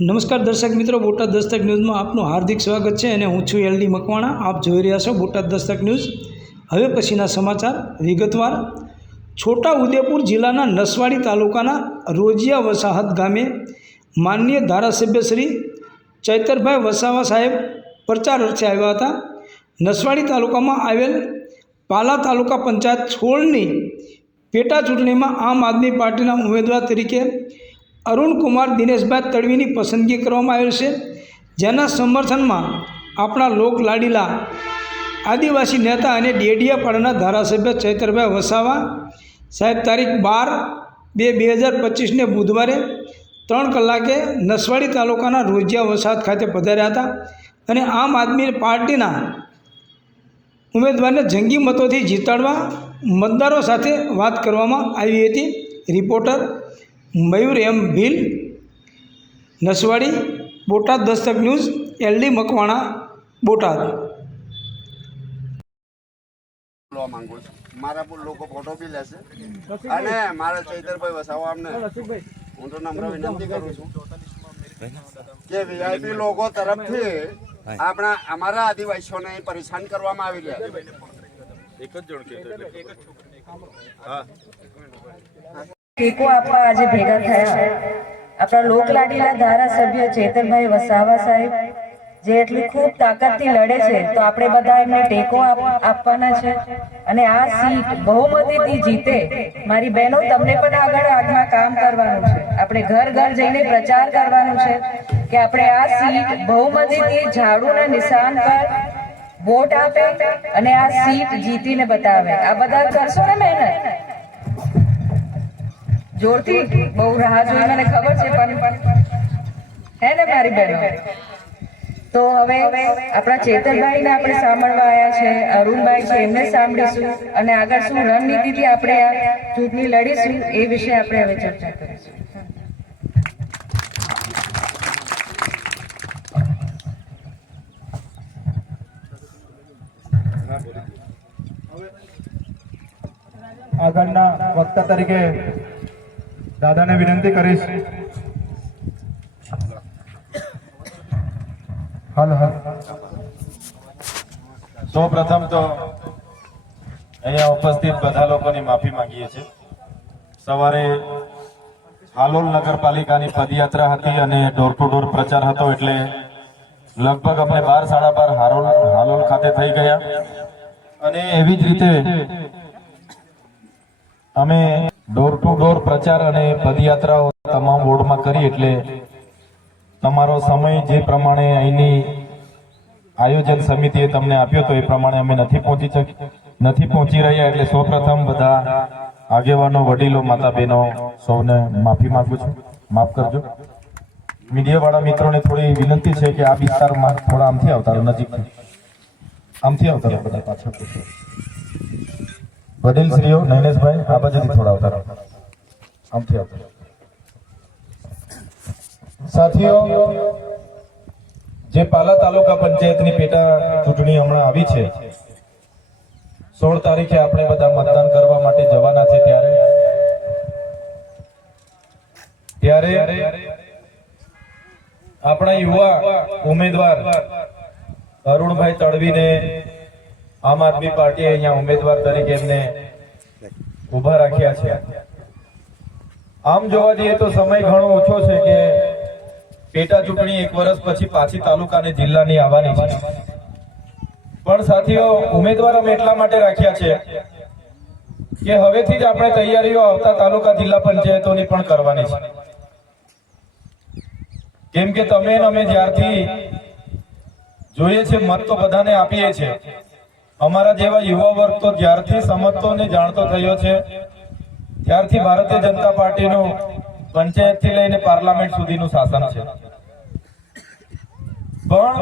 નમસ્કાર દર્શક મિત્રો, બોટાદ દસ્તક ન્યૂઝમાં આપનું હાર્દિક સ્વાગત છે અને હું છું એલડી મકવાણા. આપ જોઈ રહ્યા છો બોટાદ દસ્તક ન્યૂઝ. હવે પછીના સમાચાર વિગતવાર. છોટા ઉદેપુર જિલ્લાના નસવાડી તાલુકાના રોજિયા વસાહત ગામે માનનીય ધારાસભ્ય શ્રી ચૈતરભાઈ વસાવા સાહેબ પ્રચાર અર્થે આવ્યા હતા. નસવાડી તાલુકામાં આવેલ પાલા તાલુકા પંચાયત 16ની પેટા ચૂંટણીમાં આમ આદમી પાર્ટીના ઉમેદવાર તરીકે અરુણકુમાર દિનેશભાઈ તડવીની પસંદગી કરવામાં આવેલ છે, જેના સમર્થનમાં આપણા લોકલાડીલા આદિવાસી નેતા અને ડેડિયાપાડાના ધારાસભ્ય ચૈતરભાઈ વસાવા સાહેબ તારીખ 12/2/2025ને બુધવારે 3 કલાકે નસવાડી તાલુકાના રોજિયા વસાહત ખાતે પધાર્યા હતા અને આમ આદમી પાર્ટીના ઉમેદવારને જંગી મતોથી જીતાડવા મતદારો સાથે વાત કરવામાં આવી હતી. રિપોર્ટર મયુર એમ ભીલ, નસવાડી, બોટાદ દસ્તક ન્યૂઝ, એલડી મકવાણા, બોટાદ. માંગુ છું, મારા લોકો ફોટો બી લેશે અને મારા ચૈતરભાઈ વસાવા અમને હું તો નમ્ર વિનંતી કરું છું કે વીઆઈપી લોકો તરફથી અમારા આદિવાસીઓને પરેશાન કરવામાં આવી રહ્યા. એક જ જણ ટેકો આપવા આજે ભેગા થયા આપણા લોકલાડીલા ધારાસભ્ય ચેતરભાઈ વસાવા સાહેબ, જે એટલી ખૂબ તાકાતથી લડે છે, તો આપણે બધા એમને ટેકો આપવાના છે અને આ સીટ બહુમતીથી જીતે. મારી બહેનો, તમને પણ આગળમાં કામ કરવાનું છે. આપણે ઘર ઘર જઈને પ્રચાર કરવાનું છે કે આપણે આ સીટ બહુમતીથી ઝાડુના નિશાન પર વોટ આપે અને આ સીટ જીતીને બતાવે. આ બધા કરશો ને મહેનત જોરથી? બહુ રાહ જોઈ, મને ખબર છે, પણ હે ને મારી બહેનો? તો હવે આપણા ચેતરભાઈને આપણે સાંભળવા આવ્યા છે, અરુણભાઈ છે, એમને સાંભળીશું અને આગળ શું રણનીતિથી આપણે આ ચૂંટણી લડીશું એ વિશે આપણે હવે ચર્ચા કરીશું. આગળના વક્તા તરીકે દાદાને વિનંતી કરીશ. સૌ પ્રથમ તો અહીંયા ઉપસ્થિત બધા લોકોની માફી માંગીએ છીએ. સવારે હાલોલ નગરપાલિકાની પદયાત્રા હતી અને ડોર ટુ ડોર પ્રચાર હતો, એટલે લગભગ અમે 12-12:30 હાલોલ ખાતે થઈ ગયા અને એવી જ રીતે અમે ડોર ટુ ડોર પ્રચાર અને પદયાત્રાઓ તમામ વોર્ડમાં કરી. એટલે તમારો સમય જે પ્રમાણે અહીંની આયોજન સમિતિએ તમને આપ્યો તો એ પ્રમાણે અમે નથી પહોંચી રહ્યા. એટલે સૌપ્રથમ બધા આગેવાનો, વડીલો, માતા બહેનો સૌને માફી માંગુ છું, માફ કરજો. મીડિયાવાળા મિત્રોને થોડી વિનંતી છે કે આ વિસ્તારમાં થોડા આમથી આવતા રહો, નજીકથી આમથી આવતા રહો બધા પાછળ. વડીલશ્રીઓ, નૈનેશભાઈ આ બાજુથી થોડા આવતા રહો, આમથી આવતા રહો. સાથીઓ, જે પાલા તાલુકા પંચાયતની પેટા ચૂંટણી હમણાં આવી છે, 16 તારીખે આપણે બધા મતદાન કરવા માટે જવાના છે. ત્યારે આપણા યુવા ઉમેદવાર અરુણભાઈ તડવીને આમ આદમી પાર્ટીએ અહીંયા ઉમેદવાર તરીકે એમને ઉભા રાખ્યા છે. આમ જોવા જઈએ તો સમય ઘણો ઓછો છે કે પેટા ચૂંટણી 1 વર્ષ પછી પાછી તાલુકા અને જિલ્લાની આવવાની છે. પણ સાથીઓ, ઉમેદવાર અમે એટલા માટે રાખ્યા છે કે હવેથી જ આપણે તૈયારીઓ આવતા તાલુકા જિલ્લા પંચાયતોની પણ કરવાની છે. કેમ કે તમે અમે જ્યારથી જોઈએ છે મત તો બધાને આપીએ છીએ, અમારા જેવા યુવા વર્ગ તો જ્યારથી સમજતો ને જાણતો થયો છે ત્યારથી ભારતીય જનતા પાર્ટીનું પંચાયતથી લઈને પાર્લામેન્ટ સુધીનું શાસન છે. પણ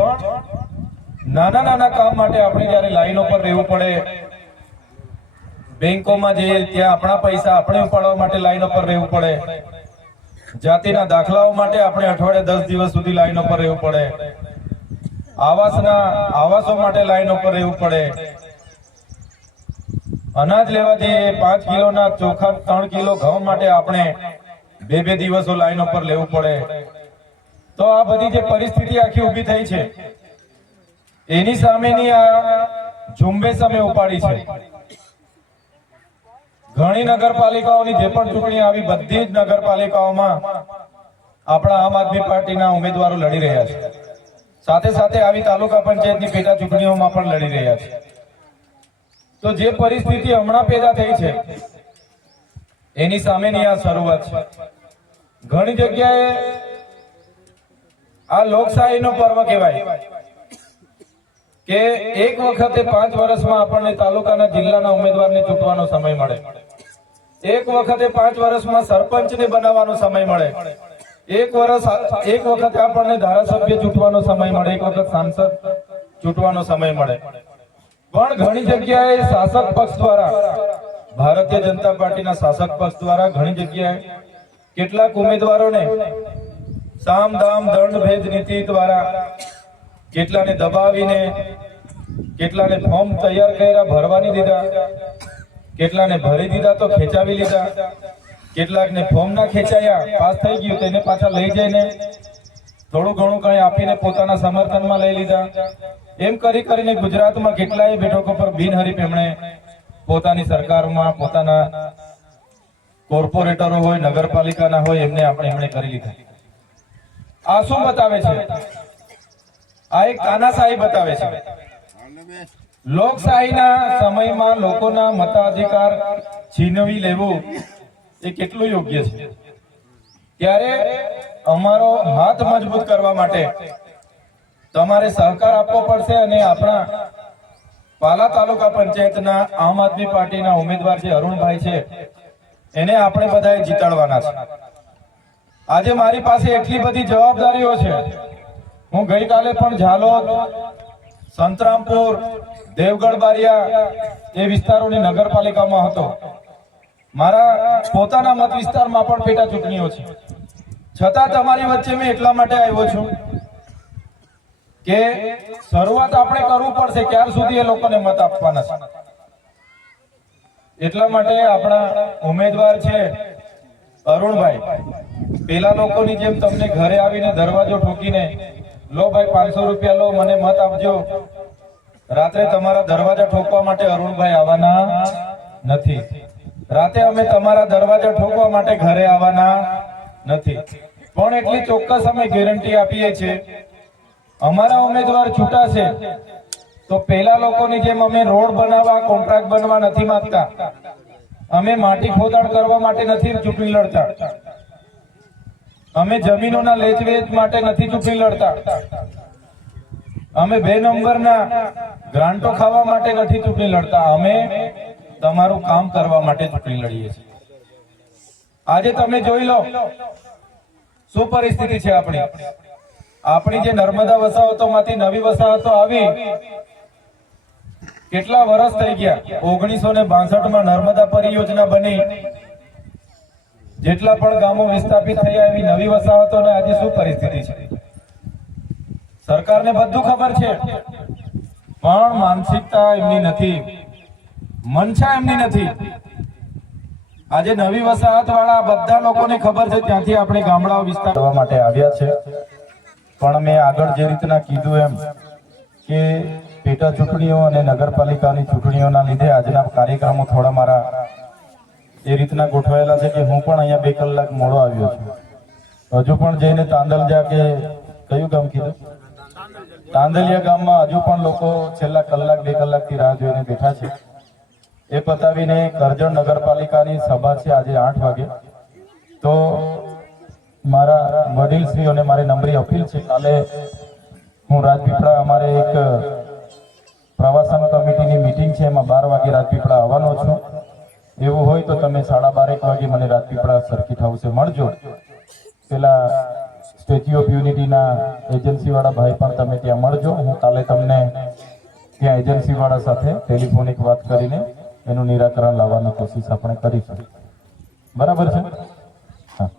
નાના નાના કામ માટે આપણે જયારે લાઈનો પર રહેવું પડે, બેંકોમાં જઈએ ત્યાં આપણા પૈસા આપણે ઉપાડવા માટે લાઈનો પર રહેવું પડે, જાતિના દાખલાઓ માટે આપણે અઠવાડિયે 10 દિવસ સુધી લાઈનો પર રહેવું પડે, આવાસો માટે લાઈનો પર રહેવું પડે, અનાજ લેવા જઈએ 5 કિલોના ચોખા 3 કિલો ઘઉં માટે આપણે 2 દિવસો લાઈનો પર લેવું પડે. તો આ બધી જે પરિસ્થિતિ આખી ઊભી થઈ છે એની સામેની આ ઝુંબેશ અમે ઉપાડી છે. ઘણી નગરપાલિકાઓની જે પણ ચૂંટણી આવી બધી જ નગરપાલિકાઓમાં આપણા આમ આદમી પાર્ટીના ઉમેદવારો લડી રહ્યા છે. સાથે સાથે આવી તાલુકા પંચાયતની પેટા ચૂંટણીઓમાં પણ લડી રહ્યા છે. તો જે પરિસ્થિતિ હમણાં પેદા થઈ છે એની સામેની આ શરૂઆત છે. ઘણી જગ્યાએ આ લોકશાહીનો પર્વ કહેવાય કે એક વખતે 5 વર્ષમાં આપણને તાલુકાના જિલ્લાના ઉમેદવારને ચૂંટવાનો સમય મળે, એક વખતે 5 વર્ષમાં સરપંચને બનાવવાનો સમય મળે, એક વખતે આપણને ધારાસભ્ય ચૂંટવાનો સમય મળે, એક વખત સાંસદ ચૂંટવાનો સમય મળે. પણ ઘણી જગ્યાએ શાસક પક્ષ દ્વારા, ભારતીય જનતા પાર્ટીના શાસક પક્ષ દ્વારા ઘણી જગ્યાએ કેટલાક ઉમેદવારોને સામ દામ દંડ ભેદ નીતિ દ્વારા કેટલાને દબાવીને, કેટલાને ફોર્મ તૈયાર કર્યા ભરવાની દીધા, કેટલાને ભરી દીધા તો ખેંચાવી લીધા, કેટલાકને ફોર્મ ના ખેંચાયા, પાસ થઈ ગયું તેને પાછા લઈ જઈને થોડું ઘણું કંઈ આપીને પોતાના સમર્થનમાં લઈ લીધા. એમ કરી કરીને ગુજરાતમાં કેટલાય બેઠકો પર બિનહરીફ એમણે પોતાની સરકારમાં પોતાના કોર્પોરેટરો હોય, નગરપાલિકાના હોય, એમણે કરી લીધા. આ શું બતાવે છે? આ એક તાનાશાહી બતાવે છે. લોકશાહીના સમયમાં લોકોના મતાધિકાર છીનવી લેવું એ કેટલું યોગ્ય છે? ત્યારે અમારો હાથ મજબૂત કરવા માટે તમારે સહકાર આપવો પડશે અને આપણા પાલા તાલુકા પંચાયતના આમ આદમી પાર્ટીના ઉમેદવાર જે અરુણભાઈ છે એને આપણે બધાએ જીતાડવાના છે. આજે મારી પાસે એટલી બધી જવાબદારીઓ છે. હું ગઈકાલે પણ ઝાલોદ, સંતરામપુર, દેવગઢ બારિયા એ વિસ્તારોની નગરપાલિકામાં હતો. મારા પોતાના મત વિસ્તારમાં પણ પેટા ચૂંટણીઓ છે. છતાં તમારી વચ્ચે મેં એટલા માટે આવ્યો છું કે શરૂઆત આપણે કરવું પડશે. ક્યાર સુધી એ લોકોને મત આપવાના છે? એટલા માટે આપણા ઉમેદવાર છે અરુણભાઈ, પેલા લોકોની જેમ તમને ઘરે આવીને દરવાજો ઠોકીને લો ભાઈ 500 રૂપિયા લો, મને મત આપજો, રાત્રે તમારા દરવાજા ઠોકવા માટે અરુણભાઈ આવવાના નથી. રાતે અમે તમારા દરવાજા ઠોકવા માટે ઘરે આવવાના નથી. પણ એટલી ચોક્કસ અમે ગેરંટી આપીએ છીએ, અમારા ઉમેદવાર છૂટાશે તો પેલા લોકોની જેમ અમે રોડ બનાવવા, કોન્ટ્રાક્ટ બનવા નથી માંગતા. અમે માટી ખોદાણ કરવા માટે નથી ચૂંટણી લડતા. અમે જમીનોના લેચવેચ માટે નથી ચૂંટણી લડતા. અમે 2 નંબરના ગ્રાન્ટો ખાવા માટે નથી ચૂંટણી લડતા. અમે તમારું કામ કરવા માટે ચૂંટણી લડીએ છીએ. આજે તમે જોઈ લો શું પરિસ્થિતિ છે આપણી જે નર્મદા વસાહતોમાંથી નવી વસાહતો આવી, કેટલા વર્ષ થઈ ગયા? 1962માં નર્મદા પરિયોજના બની, જેટલા પણ ગામો વિસ્થાપિત થયા એવી નવી વસાહતોને આજે શું પરિસ્થિતિ છે? સરકારને બધું ખબર છે, પણ માનસિકતા એમની નથી, મનસા એમની નથી. આજે નવી વસાહત વાળા બધા લોકોને ખબર છે ત્યાંથી આપણે ગામડાઓ વિસ્તાર કરવા માટે આવ્યા છે. પણ મેં આગળ જે રીતના કીધું એમ કે પેટા ચૂંટણીઓ અને નગરપાલિકાની ચૂંટણીઓના લીધે આજના કાર્યક્રમો થોડા મારા એ રીતના ગોઠવાયેલા છે કે હું પણ અહીંયા 2 કલાક મોડો આવ્યો છું. હજુ પણ જઈને તાંદલજા કે કયું ગામ કીધું, તાંદલિયા ગામમાં હજુ પણ લોકો છેલ્લા કલાક 2 કલાકથી રાહ જોઈને બેઠા છે. એ પતાવીને કરજણ નગરપાલિકાની સભા છે આજે 8 વાગે. તો મારા વડીલશ્રીઓને મારી નમ્રી અપીલ છે, કાલે હું રાજપીપળા અમારે એક પ્રવાસન કમિટીની મીટિંગ છે, એમાં 12 વાગે રાજપીપળા આવવાનો છું. એવું હોય તો તમે 12:30 વાગે મને રાજપીપળા સર્કિટ હાઉસે મળજો. પેલા સ્ટેચ્યુ ઓફ યુનિટીના એજન્સી વાળા ભાઈ પણ તમે ત્યાં મળજો. હું કાલે તમને ત્યાં એજન્સી વાળા સાથે ટેલિફોનિક વાત કરીને એનું નિરાકરણ લાવવાની કોશિશ આપણે કરીશું. બરાબર છે? હા.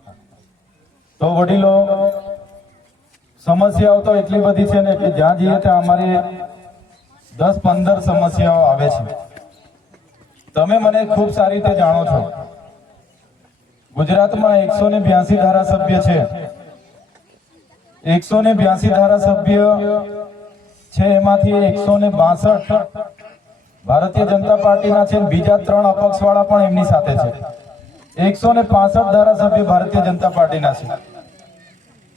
તો વડીલો, સમસ્યાઓ તો એટલી બધી છે ને કે જ્યાં જઈએ ત્યાં અમારે 10-15 સમસ્યાઓ આવે છે. તમે મને ખૂબ સારી રીતે જાણો છો, ગુજરાતમાં 182 ધારાસભ્ય છે. 182 ધારાસભ્ય છે, એમાંથી 162 ભારતીય જનતા પાર્ટીના છે, બીજા 3 અપક્ષવાળા પણ એમની સાથે છે. 165 ધારાસભ્ય ભારતીય જનતા પાર્ટીના છે.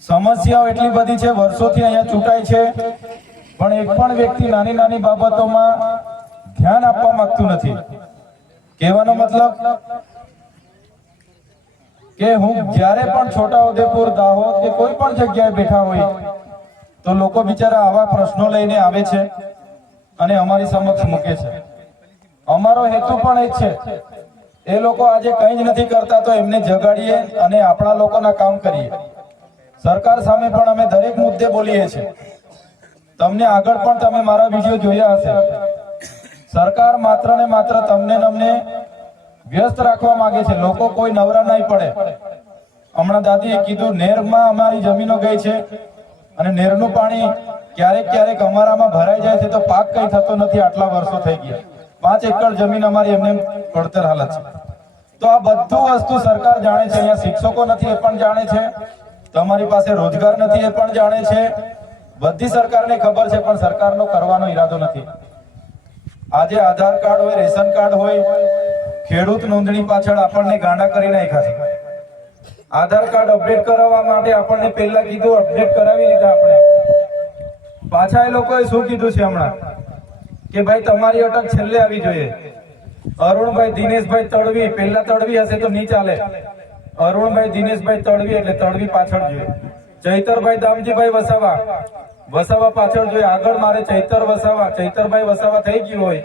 સમસ્યાઓ એટલી બધી છે, વર્ષોથી અહીંયા ચૂંટાય છે, પણ એક પણ વ્યક્તિ નાની નાની બાબતોમાં ધ્યાન આપવા માંગતું નથી. કહેવાનો મતલબ કે હું જ્યારે પણ છોટાઉદેપુર, દાહોદ કે કોઈ પણ જગ્યાએ બેઠા હોય તો લોકો બિચારા આવા પ્રશ્નો લઈને આવે છે અને અમારી સમક્ષ મૂકે છે. અમારો હેતુ પણ એ જ છે, એ લોકો આજે કંઈ જ નથી કરતા તો એમને જગાડીએ અને આપણા લોકોના કામ કરીએ. સરકાર સામે પણ અમે દરેક મુદ્દે બોલીએ છીએ. તમને આગળ પણ તમે મારા વિડીયો જોયા હશે. સરકાર માત્ર ને માત્ર તમને અમને વ્યસ્ત રાખવા માંગે છે. લોકો કોઈ નવરા નહીં પડે. હમણાં દાદીએ કીધું, નહેરમાં અમારી જમીનો ગઈ છે અને નહેરનું પાણી ક્યારેક ક્યારેક અમારામાં ભરાઈ જાય છે તો પાક કઈ થતો નથી. આટલા વર્ષો થઈ ગયા. 5 એકર જમીન અમારી એમને પડતર હાલત છે. તો આ બધું વસ્તુ સરકાર જાણે છે. અહીંયા શિક્ષકો નથી એ પણ જાણે છે, તમારી પાસે રોજગાર નથી એ પણ જાણે છે. બધી સરકારને ખબર છે, પણ સરકારનો કરવાનો ઈરાદો નથી. આજે આધાર કાર્ડ હોય, રેશન કાર્ડ હોય, ખેડૂત નોંધણી પાછળ આપણને ગાંડા કરી નાખ્યા છે. આધાર કાર્ડ અપડેટ કરાવવા માટે આપણને પહેલા કીધું, અપડેટ કરાવી લીધા આપણે. પાછા એ લોકોએ શું કીધું છે હમણાં કે ભાઈ તમારી અટક છેલ્લે આવી જોઈએ. અરુણભાઈ દિનેશભાઈ તડવી, પહેલા તડવી હશે તો નહીં ચાલે. અરુણભાઈ દિનેશભાઈ તડવી એટલે તડવી પાછળ જોઈએ. ચૈતરભાઈ દામજીભાઈ વસાવા, વસાવા પાછળ જોઈએ. આગળ મારે ચૈતરભાઈ વસાવા થઈ ગયું હોય,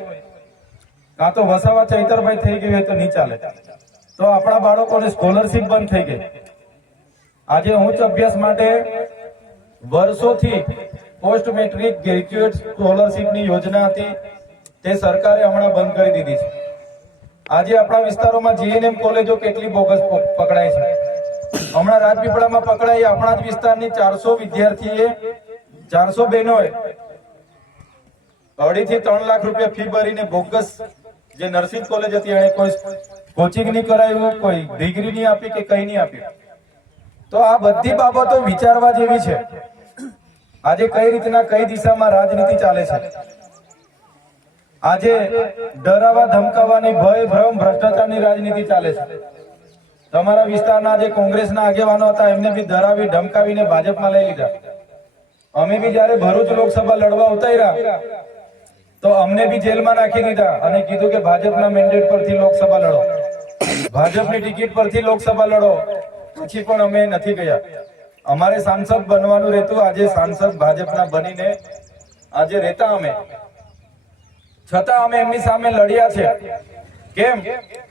કાં તો વસાવા ચૈતરભાઈ થઈ ગયું હોય તો નહીં ચાલે. તો આપણા બાળકોને સ્કોલરશીપ બંધ થઈ ગઈ. આજે ઉચ્ચ અભ્યાસ માટે વર્ષોથી પોસ્ટ મેટ્રિક ગ્રેજ્યુએટ સ્કોલરશીપની યોજના હતી, તે સરકારે હમણાં બંધ કરી દીધી છે. આજે આપણા વિસ્તારોમાં જીએનએમ કોલેજો કેટલી બોગસ પકડાય છે. હમણાં રાજપીપળામાં પકડાઈ. આપણા જ વિસ્તારની 400 વિદ્યાર્થીએ, 400 બહેનોએ 2.5 થી 3 લાખ રૂપિયા ફી ભરીને બોગસ જે નર્સિંગ કોલેજ હતી એને કોઈ કોચિંગ નહીં કરાવ્યું, કોઈ ડિગ્રી નહીં આપી કે કંઈ નહીં આપ્યું. તો આ બધી બાબતો વિચારવા જેવી છે. આજે કઈ રીતના કઈ દિશામાં રાજનીતિ ચાલે છે. આજે ડરાવા ધમકાવવાની, ભય ભ્રમ ભ્રષ્ટાચારની રાજનીતિ ચાલે છે. તમારા વિસ્તારના જે કોંગ્રેસના આગેવાનો હતા એમને બી ડરાવી ધમકાવીને ભાજપમાં લઈ લીધા. અમે બી જયારે ભરૂચ લોકસભા લડવા ઉતાર્યા તો અમને બી જેલમાં નાખી દીધા અને કીધું કે ભાજપના મેન્ડેટ પરથી લોકસભા લડો, ભાજપની ટિકિટ પરથી લોકસભા લડો. પછી પણ અમે નથી ગયા. અમારે સાંસદ બનવાનું રહેતું. આજે સાંસદ ભાજપના બનીને આજે રહેતા અમે, છતાં અમે એમની સામે લડ્યા છે.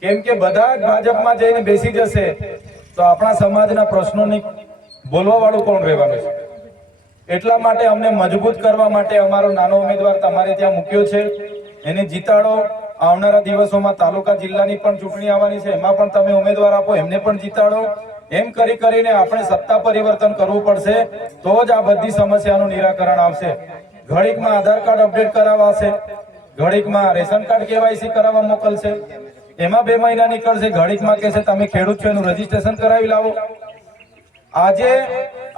કેમ કે બધા જ ભાજપમાં જઈને બેસી જશે તો આપણા સમાજના પ્રશ્નોની બોલવા વાળું કોણ રહેવાનું છે. એટલા માટે અમને મજબૂત કરવા માટે અમારો નાનો ઉમેદવાર તમારે ત્યાં મૂક્યો છે. એને જીતાડો. આવનારા દિવસોમાં તાલુકા જિલ્લાની પણ ચૂંટણી આવવાની છે, એમાં પણ તમે ઉમેદવાર આપો, એમને પણ જીતાડો. એમ કરીને આપણે સત્તા પરિવર્તન કરવું પડશે, તો જ આ બધી સમસ્યાનું નિરાકરણ આવશે. ઘડીકમાં આધાર કાર્ડ અપડેટ કરાવાશે, ઘડીકમાં રેશન કાર્ડ કેવાયસી કરાવવા મોકલશે, એમાં 2 મહિના નીકળશે. ઘડીકમાં કહેશે તમે ખેડૂત છો એનું રજીસ્ટ્રેશન કરાવી લાવો. આજે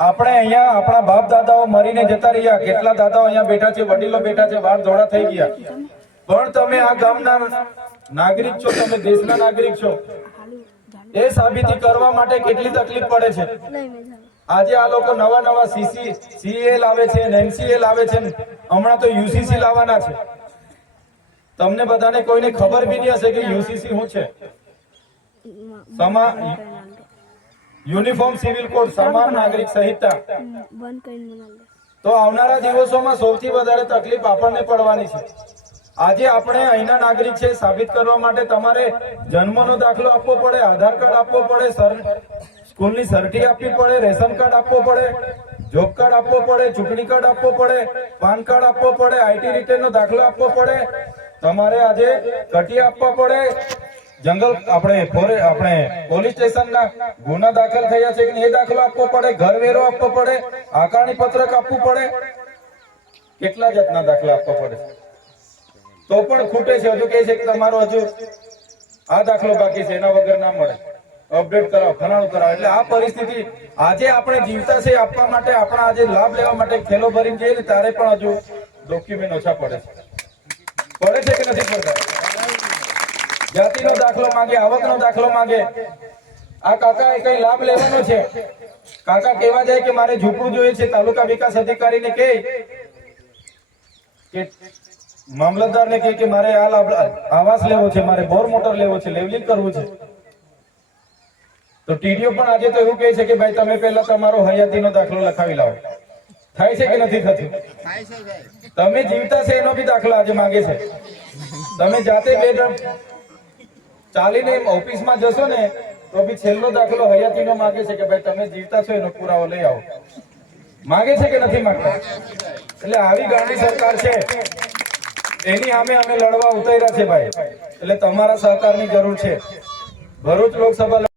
આપણે અહીંયા આપણા બાપ દાદાઓ મરીને જતા રહ્યા. કેટલા દાદાઓ અહીંયા બેઠા છે, વડીલો બેઠા છે, વાર ધોળા થઈ ગયા. પણ તમે આ ગામના નાગરિક છો, તમે દેશના નાગરિક છો, એ સાબિતી કરવા માટે કેટલી તકલીફ પડે છે. આજે આ લોકો નવા સીએ લાવે છે, એનસીએ લાવે છે, હમણાં તો યુસીસી લાવવાના છે. તમને બધાને કોઈને ખબર બી નહીં હશે કે યુસીસી શું છે. યુનિફોર્મ સિવિલ કોડ, સમાન નાગરિક સંહિતા. તો આવનારા દિવસોમાં સૌથી વધારે તકલીફ આપણને પડવાની છે. આજે આપણે અહીંના નાગરિક છે સાબિત કરવા માટે તમારે જન્મનો દાખલો આપવો પડે, આધાર કાર્ડ આપવો પડે, સ્કૂલની સર્ટી આપવી પડે, રેશન કાર્ડ આપવો પડે, જોબ કાર્ડ આપવો પડે, ચૂંટણી કાર્ડ આપવો પડે, પાન કાર્ડ આપવો પડે, આઈટી રિટર્નનો દાખલો આપવો પડે. તમારે આજે કટિયા આપવા પડે, જંગલ આપણે પોલીસ સ્ટેશનના ગુના દાખલ થયા છે કે એ દાખલો આપવો પડે, ઘર વેરો આપવો પડે, આકારણી પત્રક આપવું પડે. કેટલા જાતના દાખલા આપવા પડે. તો પણ ખૂટે છે. હજુ કહે છે કે તમારો હજુ આ દાખલો બાકી છે, એના વગર ના મળે. અપડેટ કરાવો, ફલાણું કરાવો. એટલે આ પરિસ્થિતિ આજે આપણે જીવતા છે આપવા માટે, આપણા આજે લાભ લેવા માટે ખેલો ભરીને જઈએ ને ત્યારે પણ હજુ ડોક્યુમેન્ટ ઓછા પડે છે કે નથી પડતા? જાતિનો દાખલો માંગે, આવકનો દાખલો માંગે. આ કાકા કઈ લાભ લેવાનો છે, કાકા કહેવા જાય કે મારે ઝૂંપડું જોઈએ છે, તાલુકા વિકાસ અધિકારીને કહે કે મામલતદારને કહે કે મારે આ લાભ આવાસ લેવો છે, મારે બોર મોટર લેવો છે, લેવલિંગ કરવું છે, તો ટીડીઓ પણ આજે તો એવું કહે છે કે ભાઈ તમે પહેલા તમારો હયાતીનો દાખલો લખાવી લાવો. થાય છે કે નથી થતું? તમે જીવતા છે એનો બી દાખલો આજે માંગે છે. તમે જાતે બે ચાલીને ઓફિસમાં જશો ને તો બી છેલ્લો દાખલો હયાતીનો માંગે છે કે ભાઈ તમે જીવતા છો એનો પુરાવો લઈ આવો. માંગે છે કે નથી માંગતા? એટલે આવી ગાંડી સરકાર છે, એની સામે અમે લડવા ઉતર્યા છે ભાઈ. એટલે તમારા સહકારની જરૂર છે. ભરૂચ લોકસભા